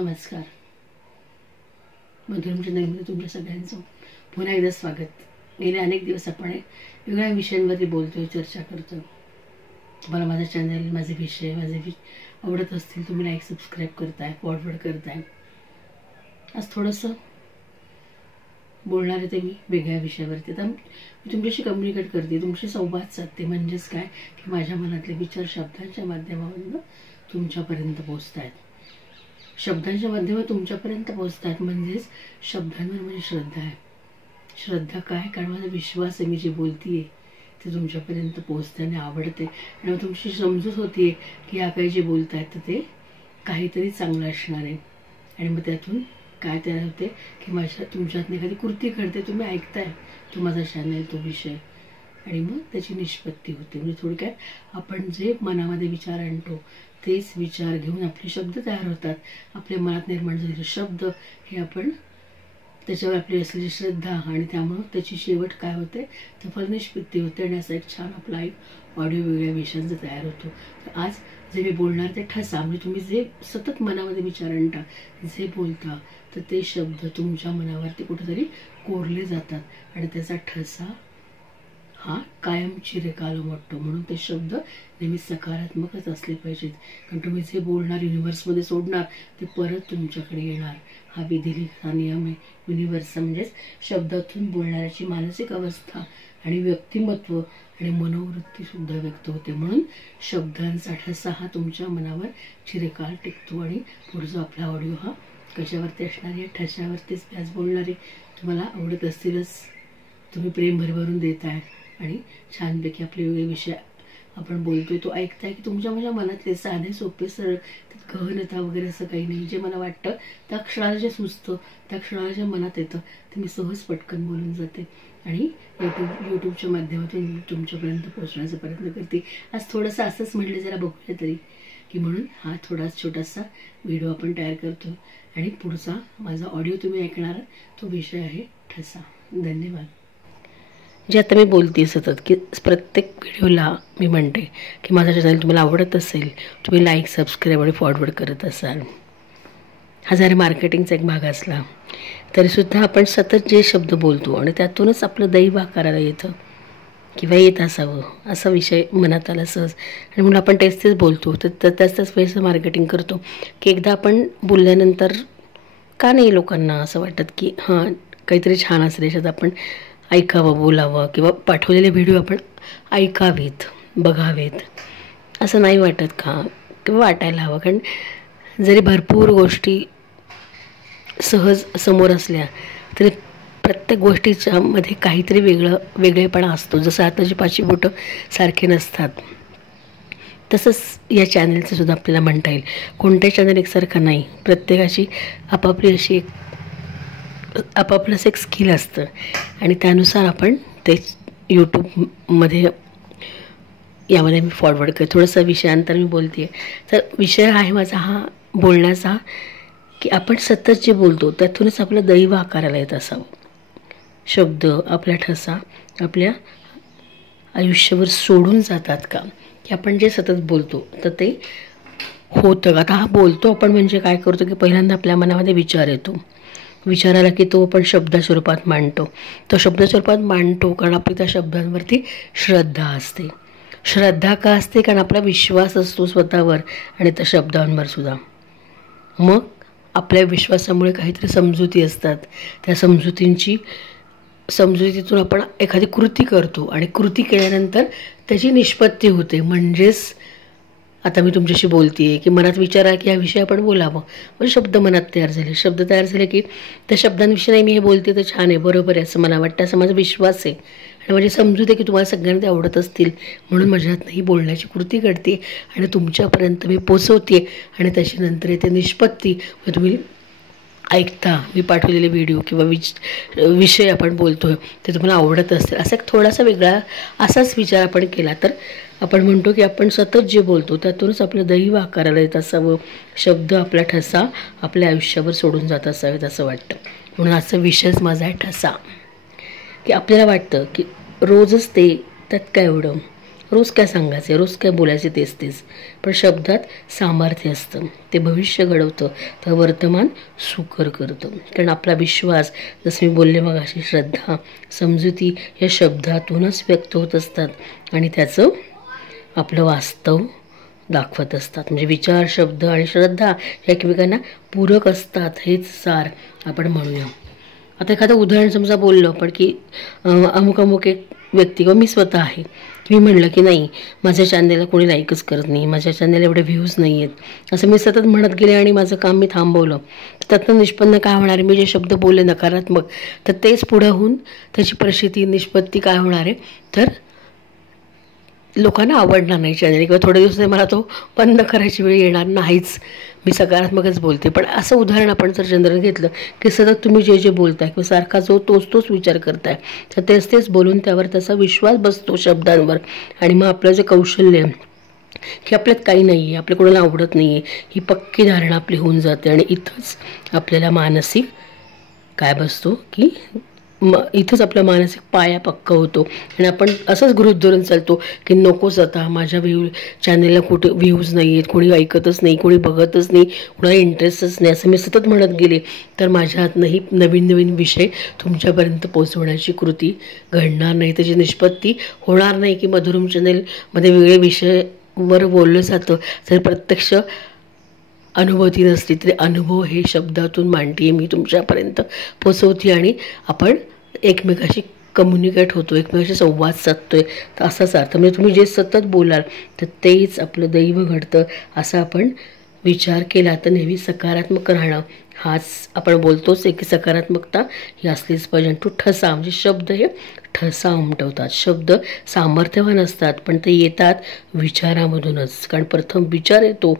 नमस्कार. मधुरम चॅनलमध्ये तुमच्या सगळ्यांचं पुन्हा एकदा स्वागत. गेले अनेक दिवस आपण वेगळ्या विषयांवरती बोलतोय, चर्चा करतो. तुम्हाला माझं चॅनल, माझे विषय आवडत असतील तुम्ही लाईक सबस्क्राईब करताय, फॉरवर्ड करताय. आज थोडंसं बोलणार आहे ते मी वेगळ्या विषयावरती. आता मी तुमच्याशी कम्युनिकेट करते, तुमच्याशी संवाद साधते. म्हणजेच काय की माझ्या मनातले विचार शब्दांच्या माध्यमातून तुमच्यापर्यंत पोहोचतायत. शब्दांच्या माध्यमातून तुमच्यापर्यंत पोहोचतात म्हणजेच शब्दांवर माझी श्रद्धा आहे. श्रद्धा काय? कारण माझा विश्वास आहे, मी जे बोलतीये ते तुमच्यापर्यंत पोहोचते आणि आवडते. आणि तुमची समजूत होतीये की या काही जे बोलतायत तर ते काहीतरी चांगलं असणार आहे. आणि मग त्यातून काय तयार होते की माझ्या तुमच्यातनं एखादी कृती घडते. तुम्ही ऐकताय तो माझा चॅनल, तो विषय, आणि मग त्याची निष्पत्ती होते. म्हणजे थोडक्यात आपण जे मनामध्ये विचार आणतो तेच विचार घेऊन आपले शब्द तयार होतात. आपल्या मनात निर्माण झालेले शब्द हे आपण त्याच्यावर आपली असलेली श्रद्धा, आणि त्यामुळं त्याची शेवट काय होते तर फलनिष्पत्ती होते. आणि असा एक छान आपला एक ऑडिओ वेगळ्या विषयांचा तयार होतो. तर आज जे मी बोलणार ते ठसा, म्हणजे तुम्ही जे सतत मनामध्ये विचार आणता, जे बोलता, तर ते शब्द तुमच्या मनावरती कुठेतरी कोरले जातात आणि त्याचा ठसा हा कायम चिरकाल उमटतो. म्हणून ते शब्द नेहमी सकारात्मकच असले पाहिजेत. कारण तुम्ही जे बोलणार युनिव्हर्समध्ये सोडणार ते परत तुमच्याकडे येणार. हा विधिलिखित नियम आहे. युनिव्हर्स म्हणजेच शब्दातून बोलणाऱ्याची मानसिक अवस्था आणि व्यक्तिमत्व आणि मनोवृत्ती सुद्धा व्यक्त होते. म्हणून शब्दांचा ठसा हा तुमच्या मनावर चिरकाल टिकतो. आणि पुढचा आपला ऑडिओ हा कशावरती असणार आहे? ठशावरतीच आज बोलणार आहे. तुम्हाला आवडत असतीलच, तुम्ही प्रेम भरभरून देताय आणि छानपैकी आपले वेगळे विषय आपण बोलतोय तो ऐकताय की तुमच्या माझ्या मनातले साधे सोपे सरळ, गहनता वगैरे असं काही नाही. जे मला वाटतं त्या क्षणाला जे सुचतं, त्या क्षणाला जे मनात येतं ते मी सहज पटकन बोलून जाते आणि यूट्यूबच्या माध्यमातून तुमच्यापर्यंत पोहोचण्याचा प्रयत्न करते. आज थोडंसं असंच म्हटलं जरा बघूया तरी की म्हणून हा छोटासा व्हिडिओ आपण तयार करतो. आणि पुढचा माझा ऑडिओ तुम्ही ऐकणार तो विषय आहे ठसा. धन्यवाद. जे आता मी बोलते सतत की प्रत्येक व्हिडिओला मी म्हणते की माझा चॅनल तुम्हाला आवडत असेल, तुम्ही लाईक सबस्क्राईब आणि फॉरवर्ड करत असाल. हा जरी मार्केटिंगचा एक भाग असला तरीसुद्धा आपण सतत जे शब्द बोलतो आणि त्यातूनच आपलं दैव आकाराला येतं किंवा येत असावं असा विषय मनात आला सहज. आणि म्हणून आपण तेच बोलतो. तर त्याच वेळेचं मार्केटिंग करतो की एकदा आपण बोलल्यानंतर का नाही लोकांना असं वाटत की हां काहीतरी छान असेल याच्यात, आपण ऐकावं, बोलावं किंवा पाठवलेले व्हिडिओ आपण ऐकावेत, बघावेत, असं नाही वाटत का? किंवा वाटायला हवं. कारण जरी भरपूर गोष्टी सहज समोर असल्या तरी प्रत्येक गोष्टीच्या मध्ये काहीतरी वेगळेपणा असतो. जसं हाताची पाची बोटं सारखे नसतात तसंच या चॅनलचं सुद्धा आपल्याला म्हणता येईल. कोणत्या चॅनल एकसारखं नाही. प्रत्येकाची आपापली अशी आपापलंच एक स्किल असतं आणि त्यानुसार आपण ते यूट्यूबमध्ये यामध्ये मी फॉरवर्ड करते. थोडंसं विषयांतर मी बोलते. तर विषय आहे माझा हा बोलण्याचा की आपण सतत जे बोलतो त्यातूनच आपलं दैव आकाराला येत असावं. शब्द, आपला ठसा आपल्या आयुष्यावर सोडून जातात का? की आपण जे सतत बोलतो तर ते होतं. आता हा बोलतो आपण म्हणजे काय करतो की पहिल्यांदा आपल्या मनामध्ये विचार येतो. विचाराला की तो आपण शब्दाच्या रूपात मांडतो. तो शब्दाच्या रूपात मांडतो कारण आपली त्या शब्दांवरती श्रद्धा असते. श्रद्धा का असते? कारण आपला विश्वास असतो स्वतःवर आणि त्या शब्दांवर सुद्धा. मग आपल्या विश्वासामुळे काहीतरी समजुती असतात. त्या समजुतीतून आपण एखादी कृती करतो आणि कृती केल्यानंतर त्याची निष्पत्ती होते. म्हणजेच आता मी तुमच्याशी बोलते आहे की मनात विचार आहे की ह्या विषयी आपण बोलावं. म्हणजे शब्द मनात तयार झाले. शब्द तयार झाले की त्या शब्दांविषयी नाही मी हे बोलते तर छान आहे, बरोबर आहे असं मला वाटतं, असं माझा विश्वास आहे. आणि माझी समजूत आहे की तुम्हाला सगळ्यांना ते आवडत असतील. म्हणून माझ्यातनं ही बोलण्याची कृती घडते आणि तुमच्यापर्यंत मी पोचवते. आणि त्याच्यानंतर येते निष्पत्ती. मग तुम्ही ऐकता, मी पाठवलेले व्हिडिओ किंवा विषय आपण बोलतोय ते तुम्हाला आवडत असतील. असा एक थोडासा वेगळा असाच विचार आपण केला तर आपण म्हणतो की आपण सतत जे बोलतो त्यातूनच आपलं दैव आकाराला येत असावं. शब्द, आपला ठसा आपल्या आयुष्यावर सोडून जात असावेत असं वाटतं. म्हणून आजचा विषयच माझा आहे ठसा. की आपल्याला वाटतं की रोजच ते त्यात काय एवढं, रोज काय सांगायचं, रोज काय बोलायचे तेच तेच. पण शब्दात सामर्थ्य असतं, ते भविष्य घडवतं, तर वर्तमान सुकर करतं. कारण आपला विश्वास, जसं मी बोलले मग अशी श्रद्धा, समजुती या शब्दातूनच व्यक्त होत असतात आणि त्याचं आपलं वास्तव दाखवत असतात. म्हणजे विचार, शब्द आणि श्रद्धा या एकमेकांना पूरक असतात, हेच सार आपण म्हणूया. आता एखादं उदाहरण समजा बोललं पण की अमुक अमुक एक व्यक्ती किंवा मी स्वतः आहे, मी म्हणलं की नाही माझ्या चॅनलला कोणी लाईकच करत नाही, माझ्या चॅनलला एवढे व्ह्यूज नाही आहेत, असं मी सतत म्हणत गेले आणि माझं काम मी थांबवलं, त्यातनं निष्पन्न काय होणार? मी जे शब्द बोलले नकारात्मक, तर तेच पुढे होऊन त्याची परिस्थिती निष्पत्ती काय होणार आहे, तर लोकांना आवडणार नाही चॅनल, किंवा थोडे दिवस मला तो बंद करायची वेळ येणार नाहीच. मी सकारात्मकच बोलते. पण असं उदाहरण आपण जर जनरल घेतलं की सतत तुम्ही जे जे बोलताय किंवा सारखा जो तोच विचार करताय, तर तेच तेच बोलून त्यावर त्याचा विश्वास बसतो शब्दांवर, आणि मग आपलं जे कौशल्य की आपल्यात काही नाही आहे, आपल्या कोणाला आवडत नाही आहे, ही पक्की धारणा आपली होऊन जाते. आणि इथंच आपल्याला मानसिक काय बसतो की इथंच आपला मानसिक पाया पक्का होतो आणि आपण असंच गृहीत धरून चालतो की नकोच, आता माझ्या चॅनलला कुठे व्ह्यूज नाही आहेत, कोणी ऐकतच नाही, कोणी बघतच नाही, कोणाला इंटरेस्टच नाही, असं मी सतत म्हणत गेले तर माझ्या हातनंही नवीन नवीन विषय तुमच्यापर्यंत पोहोचवण्याची कृती घडणार नाही, त्याची निष्पत्ती होणार नाही. की मधुरम चॅनलमध्ये वेगळे विषयावर बोललं जातं, तर प्रत्यक्ष अनुभूती नसली तरी अनुभव हे शब्दातून मांडते, मी तुमच्यापर्यंत पोचवते आणि आपण एकमेकाशी कम्युनिकेट होतो, एकमेकाशी संवाद साधतोय. तर असाच अर्थ. म्हणजे तुम्ही जे सतत बोलाल तर तेच आपलं दैव घडतं, असा आपण विचार केला तर नेहमी सकारात्मक राहणं हाच आपण बोलतोच आहे की सकारात्मकता ही असलीच पाहिजे. तो ठसा म्हणजे शब्द हे ठसा उमटवतात, शब्द सामर्थ्यवान असतात, पण ते येतात विचारामधूनच. कारण प्रथम विचार येतो,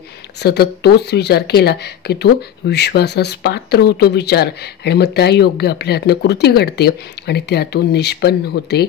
सतत तोच विचार केला की तो विश्वासास पात्र होतो विचार, आणि मग त्या योग्य आपल्या हातनं कृती घडते आणि त्यातून निष्पन्न होते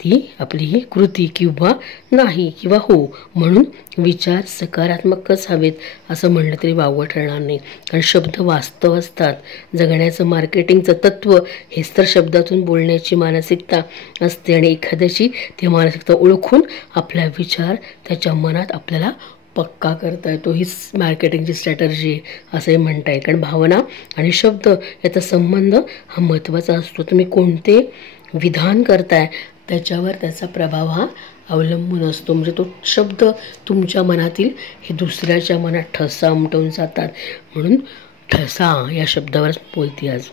ती आपली ही कृती, किंवा नाही किंवा हो. म्हणून विचार सकारात्मकच हवेत असं म्हणलं तरी वावगं ठरणार नाही. कारण शब्द वास्तव असतात. जगण्याचं मार्केटिंगचं तत्त्व हेच तर शब्दातून बोलण्याची मानसिकता असते, आणि एखाद्याची ती मानसिकता ओळखून आपला विचार त्याच्या मनात आपल्याला पक्का करता येतो. हीच मार्केटिंगची स्ट्रॅटर्जी असंही म्हणता येईल. कारण भावना आणि शब्द याचा संबंध हा महत्त्वाचा असतो. तुम्ही कोणते विधान करताय त्याच्यावर त्याचा प्रभाव हा अवलंबून असतो. म्हणजे तो शब्द तुमच्या मनातील हे दुसऱ्याच्या मनात ठसा उमटवून जातात. म्हणून ठसा या शब्दावरच बोलते आज.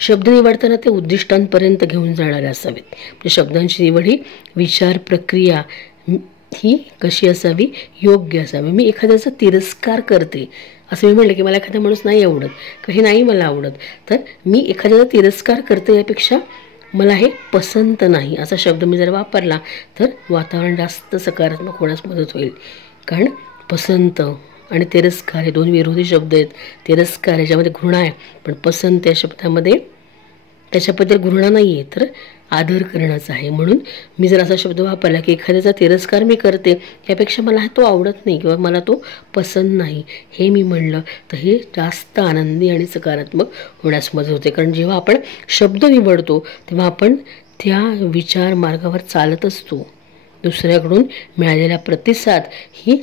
शब्द निवडताना ते उद्दिष्टांपर्यंत घेऊन जाणारे असावेत. म्हणजे शब्दांची निवड ही विचार प्रक्रिया ही कशी असावी, योग्य असावी. मी एखाद्याचा तिरस्कार करते असं मी म्हटलं की मला एखादा माणूस नाही आवडत, काही नाही मला आवडत, तर मी एखाद्याचा तिरस्कार करते यापेक्षा मला हे पसंत नाही असा शब्द मी जर वापरला तर वातावरण जास्त सकारात्मक होण्यास मदत होईल. कारण पसंत आणि तिरस्कार हे दोन विरोधी शब्द आहेत. तिरस्कार याच्यामध्ये घृणा आहे, पण पसंत या शब्दामध्ये त्याच्याबद्दल घृणा नाही आहे, तर आदर करणंच आहे. म्हणून मी जर असा शब्द वापरला की एखाद्याचा तिरस्कार मी करते यापेक्षा मला तो आवडत नाही किंवा मला तो पसंत नाही हे मी म्हणलं तर हे जास्त आनंदी आणि सकारात्मक होण्यास मदत होते. कारण जेव्हा आपण शब्द निवडतो तेव्हा आपण त्या विचार मार्गावर चालत असतो. दुसऱ्याकडून मिळालेला प्रतिसाद ही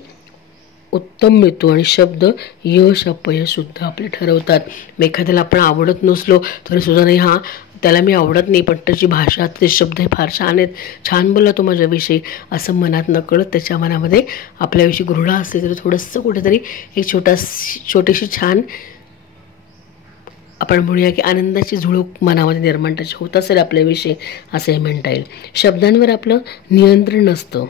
उत्तम मिळतो आणि शब्द यश अपयशसुद्धा आपले ठरवतात. मग एखाद्याला आपण आवडत नसलो तरी सुद्धा नाही, हां त्याला मी आवडत नाही पण त्याची भाषा, ते शब्द हे फार छान आहेत, छान बोलला तो माझ्याविषयी, असं मनात नकळत त्याच्या मनामध्ये आपल्याविषयी घृणा असते तर थोडंसं कुठेतरी एक छोटीशी छान आपण म्हणूया की आनंदाची झुळूक मनामध्ये निर्माण त्याची होत असेल आपल्याविषयी असंही म्हणता येईल. शब्दांवर आपलं नियंत्रण नसतं.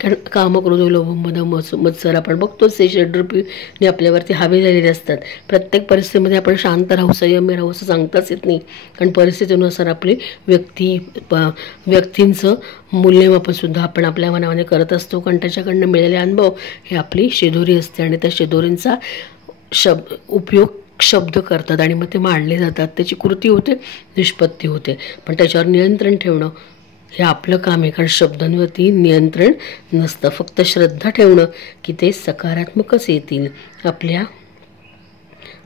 कारण कामक्रोध लोभ मद मत्सर आपण बघतोच, ते षड्रूपीने आपल्यावरती हवे झालेले असतात. प्रत्येक परिस्थितीमध्ये आपण शांत राहू, संयमी राहू असं सांगताच येत नाही. कारण परिस्थितीनुसार आपली व्यक्तींचं मूल्यमापनसुद्धा आपण आपल्या मनामध्ये करत असतो. कारण त्याच्याकडनं मिळालेले अनुभव हे आपली शिदोरी असते आणि त्या शिदोरींचा उपयोग शब्द करतात आणि मग ते मांडले जातात, त्याची कृती होते, निष्पत्ती होते. पण त्याच्यावर नियंत्रण ठेवणं हे आपलं काम आहे. कारण शब्दांवरती नियंत्रण नसतं, फक्त श्रद्धा ठेवणं की ते सकारात्मकच येतील. आपल्या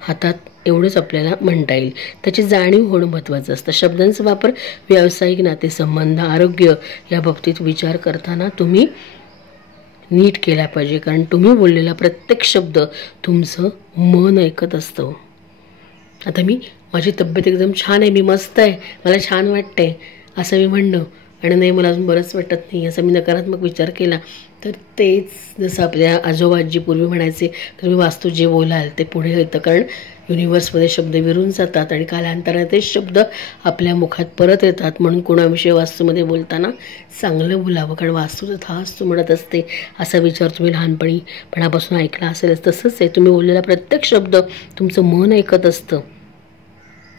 हातात एवढंच आपल्याला म्हणता येईल. त्याची जाणीव होणं महत्त्वाचं असतं. शब्दांचा वापर व्यावसायिक नातेसंबंध, आरोग्य या बाबतीत विचार करताना तुम्ही नीट केला पाहिजे, कारण तुम्ही बोललेला प्रत्येक शब्द तुमचं मन ऐकत असतं. आता माझी तब्येत एकदम छान आहे, मी मस्त आहे, मला छान वाटतंय असं मी म्हणणं आणि नाही मला अजून बरंच वाटत नाही असा मी नकारात्मक विचार केला, तर तेच जसं आपल्या आजोबा आजी पूर्वी म्हणायचे, तुम्ही वास्तू जे बोलाल ते पुढे येतं. कारण युनिवर्समध्ये शब्द विरून जातात आणि कालांतराने तेच शब्द आपल्या मुखात परत येतात. म्हणून कोणाविषयी वास्तूमध्ये बोलताना चांगलं बोलावं, कारण वास्तू तथा वास्तू म्हणत असते असा विचार तुम्ही लहानपणापासून ऐकला असेलच. तसंच आहे, तुम्ही बोललेला प्रत्येक शब्द तुमचं मन ऐकत असतं.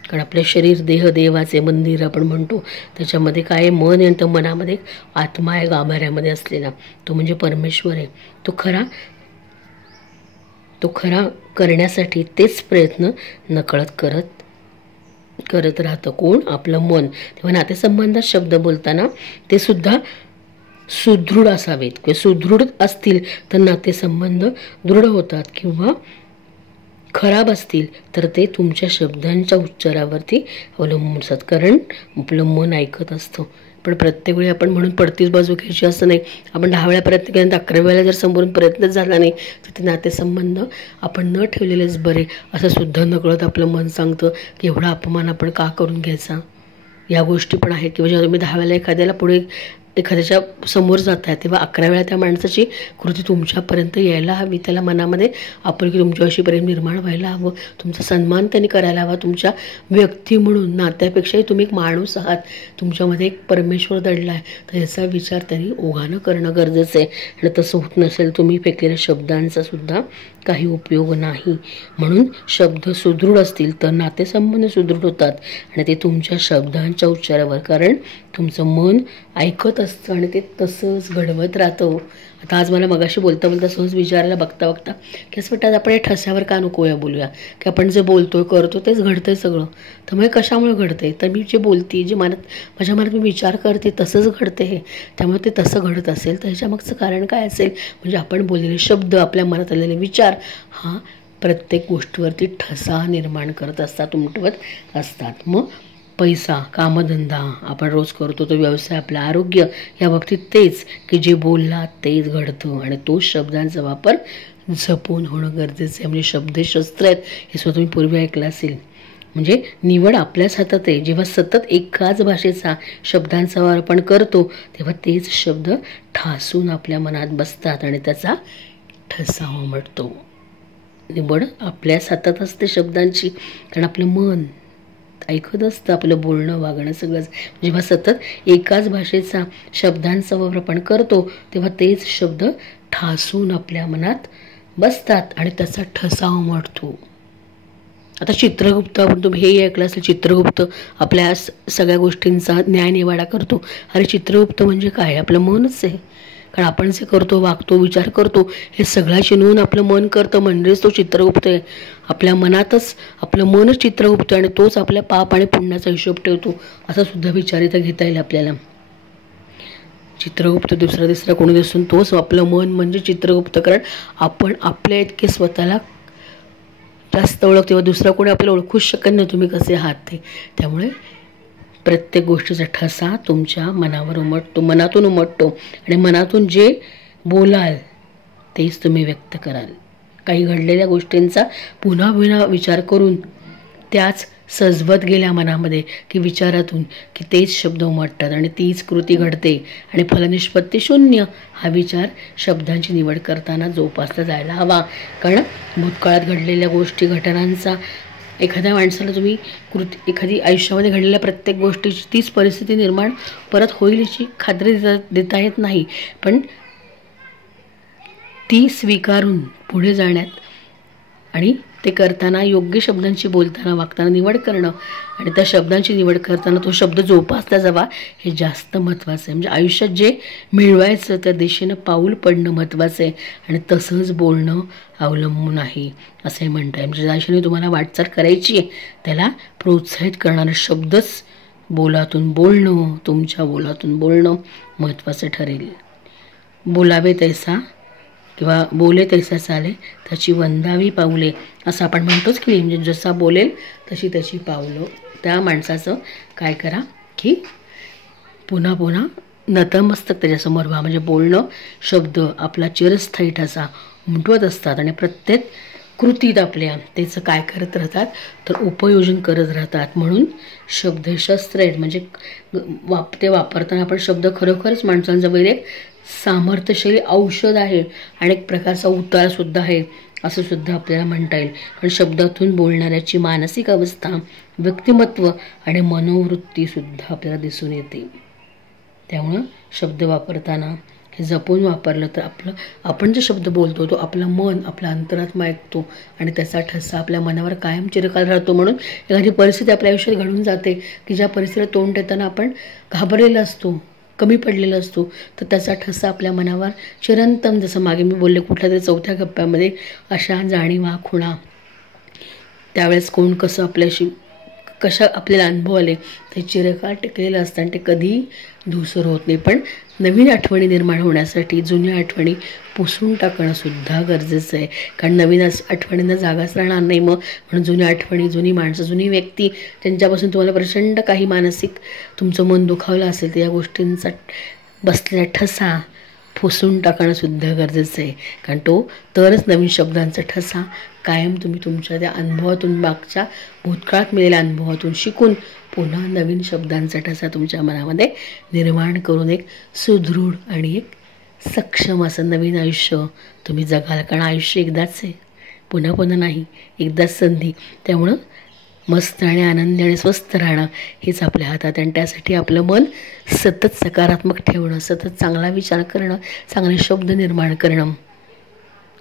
कारण आपलं शरीर देह देवाचे मंदिर आपण म्हणतो, त्याच्यामध्ये काय मन आहे, तर मनामध्ये आत्मा आहे गाभाऱ्यामध्ये असलेला, तो म्हणजे परमेश्वर आहे. तो खरा करण्यासाठी तेच प्रयत्न नकळत करत राहतं. कोण? आपलं मन. तेव्हा नातेसंबंधात शब्द बोलताना ते सुद्धा सुदृढ असावेत, किंवा सुदृढ असतील तर नातेसंबंध दृढ होतात, किंवा खराब असतील तर ते तुमच्या शब्दांच्या उच्चारावरती अवलंबून असतात. कारण आपलं मन ऐकत असतं. पण प्रत्येक वेळी आपण म्हणून पडतीच बाजू घ्यायची असं नाही. आपण 10 वेळा प्रयत्न केल्यानंतर 11व्या वेळेला जर समोरून प्रयत्नच झाला नाही तर ते नातेसंबंध आपण न ठेवलेलेच बरे असं सुद्धा नकळत आपलं मन सांगतं की एवढा अपमान आपण का करून घ्यायचा. या गोष्टी पण आहेत, किंवा जेव्हा तुम्ही 10 वेळेला एखाद्याच्या समोर जात आहे तेव्हा 11 वेळा त्या माणसाची कृती तुमच्यापर्यंत यायला हवी. त्याला मनामध्ये आपुलकी तुमच्याशी प्रेम निर्माण व्हायला हवं, तुमचा सन्मान त्यांनी करायला हवा. तुमच्या व्यक्ती म्हणून, नात्यापेक्षाही तुम्ही एक माणूस आहात, तुमच्यामध्ये एक परमेश्वर दडला आहे, तर याचा विचार त्यांनी ओघानं करणं गरजेचं आहे. आणि तसं होत नसेल तुम्ही फेकलेल्या शब्दांचा सुद्धा काही उपयोग नाही. म्हणून शब्द सुदृढ असतील तर नातेसंबंध सुदृढ होतात, आणि ते तुमच्या शब्दांच्या उच्चारावर, कारण तुमचं मन ऐकत असतं आणि ते तसंच घडवत राहतं. आता आज मला मगाशी बोलता सहज विचारायला बघता की असं वाटतं आपण हे ठस्यावर का नको या बोलूया, की आपण जे बोलतोय करतो तेच घडतंय सगळं. तर मग कशामुळे घडतंय, तर मी जे बोलते, जे माझ्या मनात मी विचार करते तसंच घडते हे. त्यामुळे ते तसं घडत असेल तर ह्याच्यामागचं कारण काय असेल, म्हणजे आपण बोललेले शब्द, आपल्या मनात आलेले विचार हा प्रत्येक गोष्टीवरती ठसा निर्माण करत असतात, उमटवत असतात. मग पैसा, कामधंदा आपण रोज करतो, तो व्यवसाय, आपलं आरोग्य, या बाबतीत तेच की जे बोललात तेच घडतं. आणि तो शब्दांचा वापर जपून होणं गरजेचं आहे. म्हणजे शब्दशस्त्र आहेत हे सुद्धा तुम्ही पूर्वी ऐकलं असेल. म्हणजे निवड आपल्याच हातात आहे. जेव्हा सतत एकाच भाषेचा शब्दांचा वापर आपण करतो तेव्हा तेच शब्द ठासून आपल्या मनात बसतात आणि त्याचा ठसा उमटतो. निवड आपल्याच हातात असते शब्दांची, कारण आपलं मन ऐकत असतं आपलं बोलणं, वागणं सगळंच. जेव्हा सतत एकाच भाषेचा शब्दांचा वापर आपण करतो तेव्हा तेच शब्द ठासून आपल्या मनात बसतात आणि त्याचा ठसा उमटतो. आता चित्रगुप्त, आपण तुम्ही हेही ऐकलं असेल, चित्रगुप्त आपल्या सगळ्या गोष्टींचा न्यायनिवाडा करतो. अरे चित्रगुप्त म्हणजे काय? आपलं मनच आहे. कारण आपण जे करतो, वागतो, विचार करतो हे सगळं चिनवून आपलं मन करतं, म्हणजेच तो चित्रगुप्त आहे. आपल्या मनातच आपलं मनच चित्रगुप्त आणि तोच आपल्या पाप आणि पुण्याचा हिशोब ठेवतो, असा सुद्धा विचार इथं घेता येईल आपल्याला. चित्रगुप्त दुसरा तिसरा कोणी नसून तोच आपलं मन म्हणजे चित्रगुप्त. कारण आपण आपल्या इतके स्वतःला जास्त ओळखतो तेव्हा दुसरा कोणी आपल्याला ओळखूच शकत नाही तुम्ही कसे आहात ते. त्यामुळे प्रत्येक गोष्टीचा ठसा तुमच्या मनावर उमटतो, मनातून उमटतो, आणि मनातून जे बोलाल तेच तुम्ही व्यक्त कराल. काही घडलेल्या गोष्टींचा पुन्हा विचार करून त्याच सजवत गेल्या मनामध्ये की विचारातून की तेच शब्द उमटतात आणि तीच कृती घडते आणि फलनिष्पत्ती शून्य. हा विचार शब्दांची निवड करताना जोपासला जायला हवा. कारण भूतकाळात घडलेल्या गोष्टी, घटनांचा एखाद्या माणसाला तुम्ही एखादी आयुष्यामध्ये घडलेल्या प्रत्येक गोष्टीची तीच परिस्थिती निर्माण परत होईल याची खात्री देता येत नाही. पण ती स्वीकारून पुढे जाण्यात आणि ते करताना योग्य शब्दांची बोलताना, वागताना निवड करणं आणि त्या शब्दांची निवड करताना तो शब्द जोपासला जावा हे जास्त महत्त्वाचं आहे. म्हणजे आयुष्यात जे मिळवायचं त्या दिशेनं पाऊल पडणं महत्त्वाचं आहे आणि तसंच बोलणं अवलंबून आहे असंही म्हणता येईल. म्हणजे ज्या दिशेने तुम्हाला वाटचाल करायची आहे त्याला प्रोत्साहित करणारे शब्दच बोलातून बोलणं, तुमच्या बोलातून बोलणं महत्त्वाचं ठरेल. बोलावे तैसा किंवा बोले तैसा चाले त्याची वंदावी पाऊले असं आपण म्हणतोच की, म्हणजे जसा बोलेल तशी त्याची पावलं. त्या माणसाचं काय करा की पुन्हा पुन्हा नतमस्तक त्याच्यासमोर व्हा. म्हणजे बोलणं शब्द आपला चिरस्थायी ठसा उमटवत असतात आणि प्रत्येक कृतीत आपल्या त्याचं काय करत राहतात तर उपयोजन करत राहतात. म्हणून शब्द हे शस्त्र आहेत. म्हणजे ते वापरताना आपण शब्द खरोखरच माणसांजवळ एक सामर्थ्यशाली औषध आहे आणि एक प्रकारचा उतारसुद्धा आहे असं सुद्धा आपल्याला म्हणता येईल. कारण शब्दातून बोलणाऱ्याची मानसिक अवस्था, व्यक्तिमत्व आणि मनोवृत्तीसुद्धा आपल्याला दिसून येते. त्यामुळं शब्द वापरताना हे जपून वापरलं तर आपण जे शब्द बोलतो तो आपलं मन, आपला अंतरात्मा ऐकतो आणि त्याचा ठसा आपल्या मनावर कायम चिरकाल राहतो. म्हणून एखादी परिस्थिती आपल्या आयुष्यात घडून जाते की ज्या परिस्थितीला तोंड देताना आपण घाबरलेला असतो, कमी पडलेला असतो, तर त्याचा ठसा आपल्या मनावर चिरंतन, जसं मागे मी बोलले कुठल्या तरी 4थ्या गप्प्यामध्ये, अशा जाणीवा, खुणा, त्यावेळेस कोण कसं आपल्याशी कशा आपल्याला अनुभव आले ते चिरकाळ टिकलेलं असतं आणि ते कधीही धूसर होत नाही. पण नवीन आठवणी निर्माण होण्यासाठी जुन्या आठवणी पुसून टाकणं सुद्धा गरजेचं आहे. कारण नवीन आठवणींना जागाच राहणार नाही मग. म्हणून जुन्या आठवणी, जुनी माणसं, जुनी व्यक्ती त्यांच्यापासून तुम्हाला प्रचंड काही मानसिक तुमचं मन दुखावलं असेल तर या गोष्टींचा बसलेला ठसा पुसून टाकणं सुद्धा गरजेचं आहे. कारण तरच नवीन शब्दांचा ठसा कायम तुम्ही तुमच्या त्या अनुभवातून, मागच्या भूतकाळात मिळालेल्या अनुभवातून शिकून पुन्हा नवीन शब्दांचा ठसा तुमच्या मनामध्ये निर्माण करून एक सुदृढ आणि एक सक्षम असं नवीन आयुष्य तुम्ही जगाल. कारण आयुष्य एकदाच आहे, पुन्हा पुन्हा नाही, एकदाच संधी. त्यामुळं मस्त आणि आनंदी आणि स्वस्थ राहणं हेच आपल्या हातात. आणि त्यासाठी आपलं मन सतत सकारात्मक ठेवणं, सतत चांगला विचार करणं, चांगले शब्द निर्माण करणं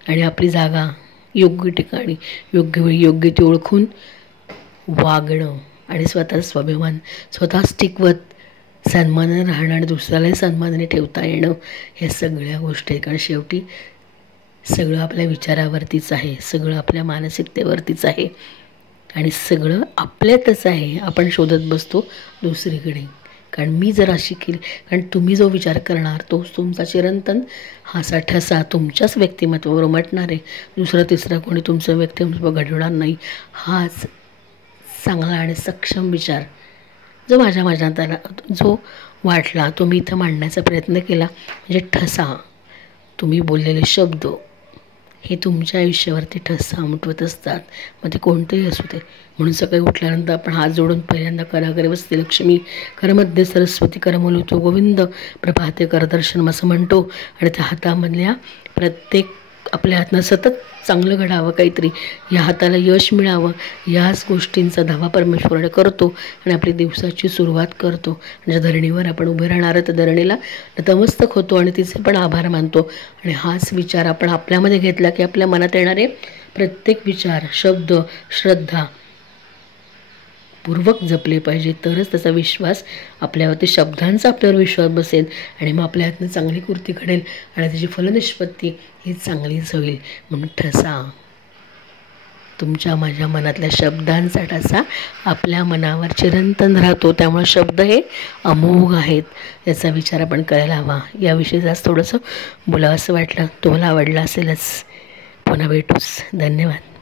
आणि आपली जागा योग्य ठिकाणी योग्य वेळी योग्य ती ओळखून वागणं आणि स्वतःचा स्वाभिमान स्वतःच टिकवत सन्मानाने राहणं आणि दुसऱ्यालाही सन्मानाने ठेवता येणं, ह्या सगळ्या गोष्टी. कारण शेवटी सगळं आपल्या विचारावरतीच आहे, सगळं आपल्या मानसिकतेवरतीच आहे आणि सगळं आपल्यातच आहे. आपण शोधत बसतो दुसरीकडे. कारण मी जर अशी केली, कारण तुम्ही जो विचार करणार तोच तुमचा चिरंतन हाचा ठसा तुमच्याच व्यक्तिमत्वावर उमटणार आहे. दुसरा तिसरा कोणी तुमचं व्यक्तिमत्व घडवणार नाही. हाच चांगला आणि सक्षम विचार जो माझ्या त्याला जो वाटला तो मी इथं मांडण्याचा प्रयत्न केला. म्हणजे ठसा, तुम्ही बोललेले शब्द हे तुमच्या आयुष्यावरती ठसा उमटवत असतात. मग ते कोणतेही असू दे. म्हणून सकाळी उठल्यानंतर आपण हात जोडून पहिल्यांदा कराग्रे वसते लक्ष्मी, करमध्ये सरस्वती, करमलुतो गोविंद, प्रभाते करदर्शनम असं म्हणतो. आणि त्या हातामधल्या प्रत्येक आपल्या हातनं सतत चांगलं घडावं, काहीतरी या हाताला यश मिळावं, याच गोष्टींचा धावा परमेश्वराने करतो आणि आपली दिवसाची सुरुवात करतो. म्हणजे धरणीवर आपण उभे राहणार तर धरणीला नतमस्तक होतो आणि तिचे पण आभार मानतो. आणि हाच विचार आपण आपल्यामध्ये घेतला की आपल्या मनात येणारे प्रत्येक विचार, शब्द, श्रद्धा पूर्वक जपले पाहिजे. तरच त्याचा विश्वास आपल्यावरती, शब्दांचा आपल्यावर विश्वास बसेल आणि मग आपल्या हातनं चांगली कृती घडेल आणि त्याची फलनिष्पत्ती ही चांगलीच होईल. म्हणून ठसा, तुमच्या माझ्या मनातल्या शब्दांचा ठसा आपल्या मनावर चिरंतन राहतो. त्यामुळे शब्द हे अमोघ आहेत, याचा विचार आपण करायला हवा. याविषयी आज थोडंसं बोलावं असं वाटलं. तुम्हाला आवडलं असेलच. पुन्हा भेटूच. धन्यवाद.